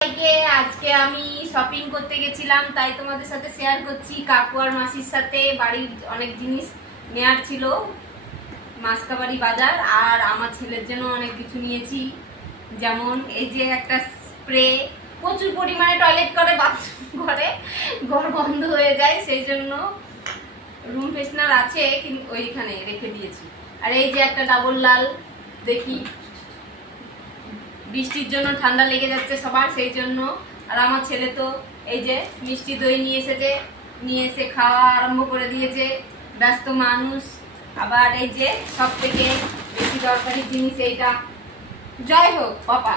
আজকে আমি শপিং করতে গেছিলাম, তাই তোমাদের সাথে শেয়ার করছি। কাকু আর মাসির সাথে বাড়ির অনেক জিনিস নেয়ার ছিল, মাসকাবাড়ি বাজার। আর আমার ছেলের জন্য অনেক কিছু নিয়েছি, যেমন এই যে একটা স্প্রে, প্রচুর পরিমাণে টয়লেট করে, বাথরুম করে, ঘর বন্ধ হয়ে যায়, সেই জন্য রুম ফ্রেশনার আছে কিন্তু ওইখানে রেখে দিয়েছি। আর এই যে একটা ডাবল লাল, দেখি বৃষ্টির জন্য ঠান্ডা লেগে যাচ্ছে সবার, সেই জন্য। আর আমার ছেলে তো এই যে মিষ্টি দই নিয়ে এসে খাওয়া আরম্ভ করে দিয়েছে, ব্যস্ত মানুষ। আবার এই যে সব থেকে বেশি দরকারি জিনিস এইটা, জয় হোক পাপা,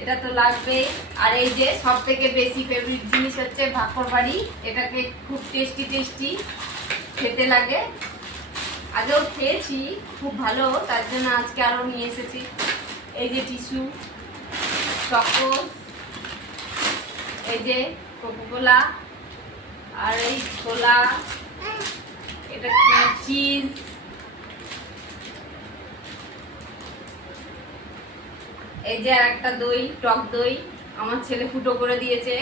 এটা তো লাগবেই। আর এই যে সব থেকে বেশি ফেভারিট জিনিস হচ্ছে ভাকর বাড়ি, এটাকে খুব টেস্টি খেতে লাগে, আগেও খেয়েছি, খুব ভালো, তার জন্য আজকে আরও নিয়ে এসেছি। এই যে টিস্যু, চকোস, এই যে কোকোকোলা, আর এই ছোলা, এটা চিজ, এই যে আর একটা দই, টক দই আমার ছেলে ফুটো করে দিয়েছে,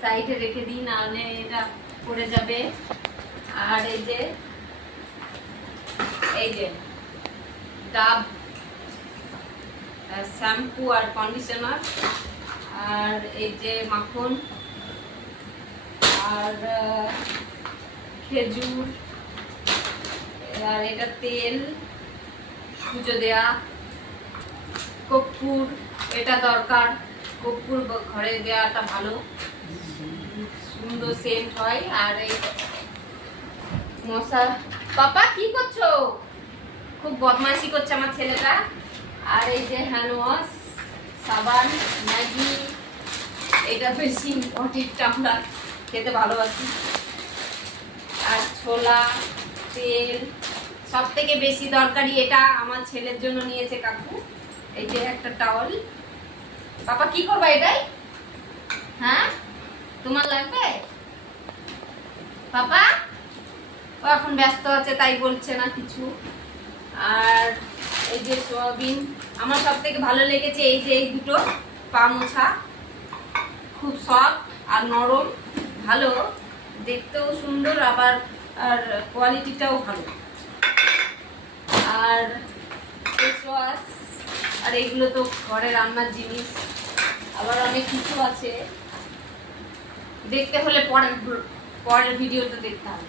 সাইডে রেখে দিই, নাহলে এটা পড়ে যাবে। আর এই যে ডাব শ্যাম্পু আর কন্ডিশনার, আর এই যে মাখন, আর খেজুর, আর এটা তেল পুজো দেয়া, কর্পূর, এটা দরকার, কর্পূর ঘরে দেওয়াটা ভালো, সুন্দর সেন্ট হয়। আর এই মশা, পাপা কি করছো? খুব বদমাইশি করছে আমার ছেলেটা। আর এই যে হ্যান্ড ওয়াশ, সাবান, ম্যাগি, এটা বেশি ইম্পর্টেন্ট, আমরা খেতে ভালোবাসি। আর ছোলা, তেল, সব থেকে বেশি দরকারি এটা আমার ছেলের জন্য নিয়েছে কাকু। এই যে একটা টাওয়াল, পাপা কি করবা এটাই? হ্যাঁ, তোমার লাগবে পাপা? ও এখন ব্যস্ত আছে, তাই বলছে না কিছু। আর এই যে সোয়াবিন, আমার সব থেকে ভালো লেগেছে এই যে এই দুটো পা মোছা, খুব সফট আর নরম, ভালো, দেখতেও সুন্দর, আবার আর কোয়ালিটিটাও ভালো। আর ফেস ওয়াশ, আর এইগুলো তো ঘরে রান্নার জিনিস, আবার অনেক কিছু আছে, দেখতে হলে পরের ভিডিওটা দেখতে হবে।